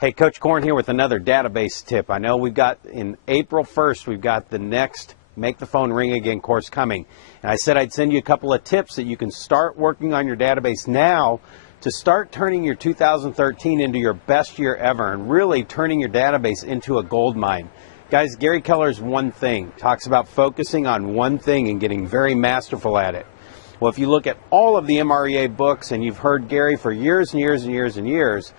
Hey, Coach Corn here with another database tip. I know we've got, in April 1st, we've got the next Make the Phone Ring Again course coming. And I said I'd send you a couple of tips that you can start working on your database now to start turning your 2013 into your best year ever and really turning your database into a gold mine. Guys, Gary Keller's One Thing talks about focusing on one thing and getting very masterful at it. Well, if you look at all of the MREA books, and you've heard Gary for years and years and years and years,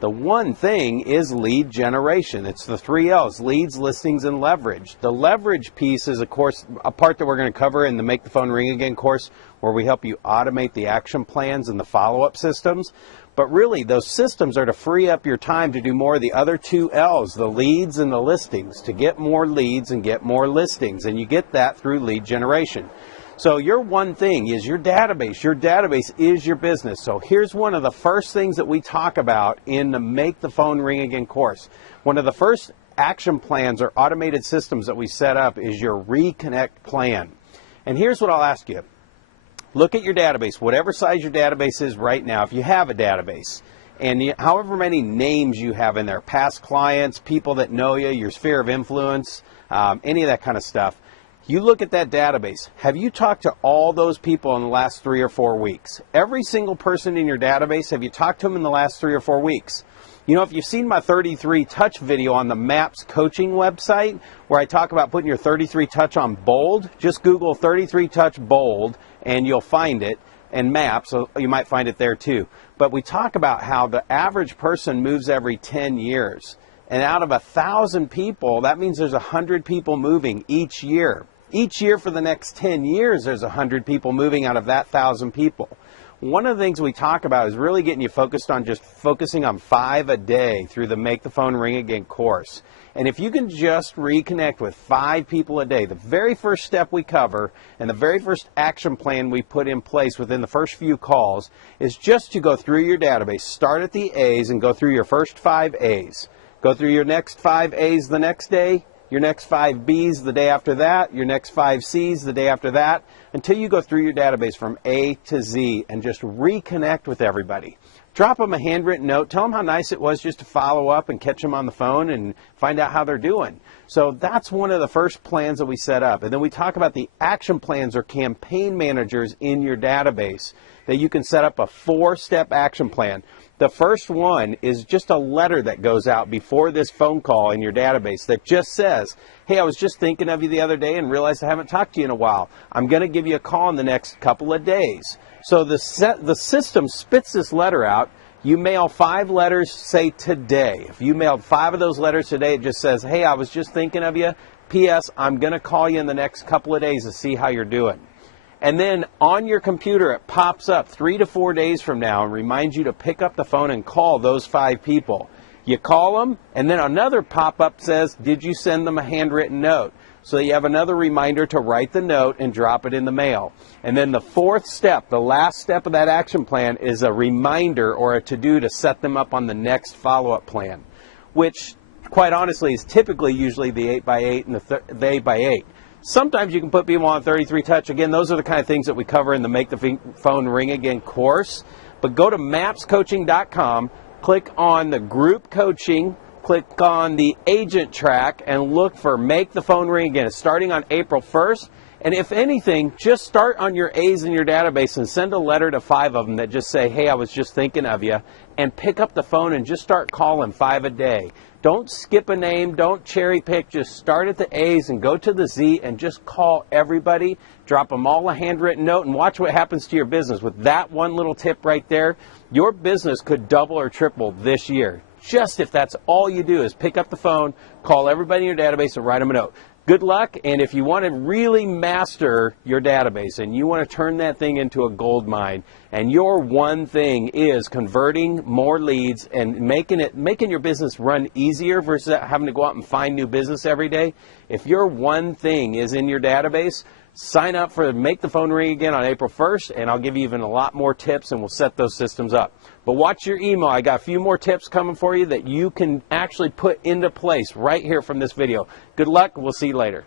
the one thing is lead generation. It's the 3 L's, leads, listings, and leverage. The leverage piece is, of course, a part that we're going to cover in the Make the Phone Ring Again course, where we help you automate the action plans and the follow-up systems. But really, those systems are to free up your time to do more of the other 2 L's, the leads and the listings, to get more leads and get more listings. And you get that through lead generation. So your one thing is your database. Your database is your business. So here's one of the first things that we talk about in the Make the Phone Ring Again course. One of the first action plans or automated systems that we set up is your Reconnect plan. And here's what I'll ask you. Look at your database, whatever size your database is right now, if you have a database, and however many names you have in there, past clients, people that know you, your sphere of influence, any of that kind of stuff. You look at that database. Have you talked to all those people in the last 3 or 4 weeks? Every single person in your database, have you talked to them in the last 3 or 4 weeks? You know, if you've seen my 33 touch video on the MAPS coaching website, where I talk about putting your 33 touch on bold, just Google 33 touch bold and you'll find it, and MAPS, so you might find it there too. But we talk about how the average person moves every 10 years. And out of 1,000 people, that means there's 100 people moving each year. Each year for the next 10 years, there's 100 people moving out of that 1,000 people. One of the things we talk about is really getting you focused on just focusing on 5 a day through the Make the Phone Ring Again course. And if you can just reconnect with 5 people a day, the very first step we cover and the very first action plan we put in place within the first few calls is just to go through your database, start at the A's and go through your first 5 A's. Go through your next 5 A's the next day, your next 5 B's the day after that, your next 5 C's the day after that, until you go through your database from A to Z and just reconnect with everybody. Drop them a handwritten note. Tell them how nice it was just to follow up and catch them on the phone and find out how they're doing. So that's one of the first plans that we set up. And then we talk about the action plans or campaign managers in your database that you can set up a 4-step action plan. The first one is just a letter that goes out before this phone call in your database that just says, hey, I was just thinking of you the other day and realized I haven't talked to you in a while. I'm going to give you a call in the next couple of days. So the system spits this letter out. You mail 5 letters, say today. If you mailed 5 of those letters today, it just says, hey, I was just thinking of you. P.S. I'm going to call you in the next couple of days to see how you're doing. And then on your computer, it pops up 3 to 4 days from now and reminds you to pick up the phone and call those 5 people. You call them, and then another pop-up says, did you send them a handwritten note? So you have another reminder to write the note and drop it in the mail. And then the 4th step, the last step of that action plan, is a reminder or a to-do to set them up on the next follow-up plan, which, quite honestly, is typically usually the 8x8 and the 8x8. Sometimes you can put people on 33 touch. Again, those are the kind of things that we cover in the Make the Phone Ring Again course. But go to mapscoaching.com, click on the group coaching, click on the agent track, and look for Make the Phone Ring Again. It's starting on April 1st. And if anything, just start on your A's in your database and send a letter to 5 of them that just say, hey, I was just thinking of you, and pick up the phone and just start calling 5 a day. Don't skip a name, don't cherry pick, just start at the A's and go to the Z and just call everybody, drop them all a handwritten note, and watch what happens to your business. With that one little tip right there, your business could double or triple this year. Just if that's all you do is pick up the phone, call everybody in your database and write them a note. Good luck, and if you want to really master your database and you want to turn that thing into a gold mine, and your one thing is converting more leads and making your business run easier versus having to go out and find new business every day, if your one thing is in your database, sign up for Make the Phone Ring Again on April 1st, and I'll give you even a lot more tips, and we'll set those systems up. But watch your email. I got a few more tips coming for you that you can actually put into place right here from this video. Good luck. We'll see you later.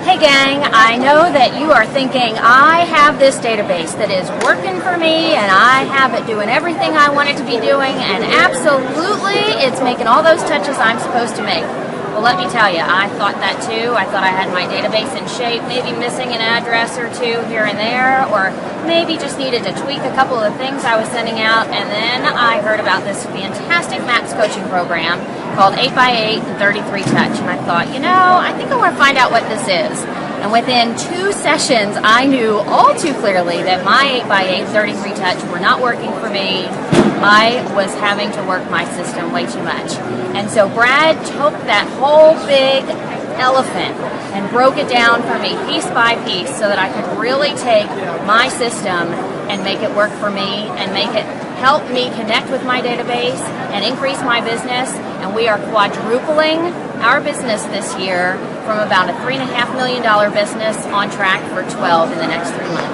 Hey gang, I know that you are thinking, I have this database that is working for me and I have it doing everything I want it to be doing, and absolutely Brad's making all those touches I'm supposed to make. Well, let me tell you, I thought that too. I thought I had my database in shape, maybe missing an address or two here and there, or maybe just needed to tweak a couple of the things I was sending out. And then I heard about this fantastic Maps coaching program called 8x8 and 33 Touch. And I thought, I think I want to find out what this is. And within 2 sessions, I knew all too clearly that my 8x8 33 Touch were not working for me. I was having to work my system way too much. And so Brad took that whole big elephant and broke it down for me piece by piece so that I could really take my system and make it work for me and make it help me connect with my database and increase my business. And we are quadrupling our business this year from about a $3.5 million business on track for 12 in the next 3 months.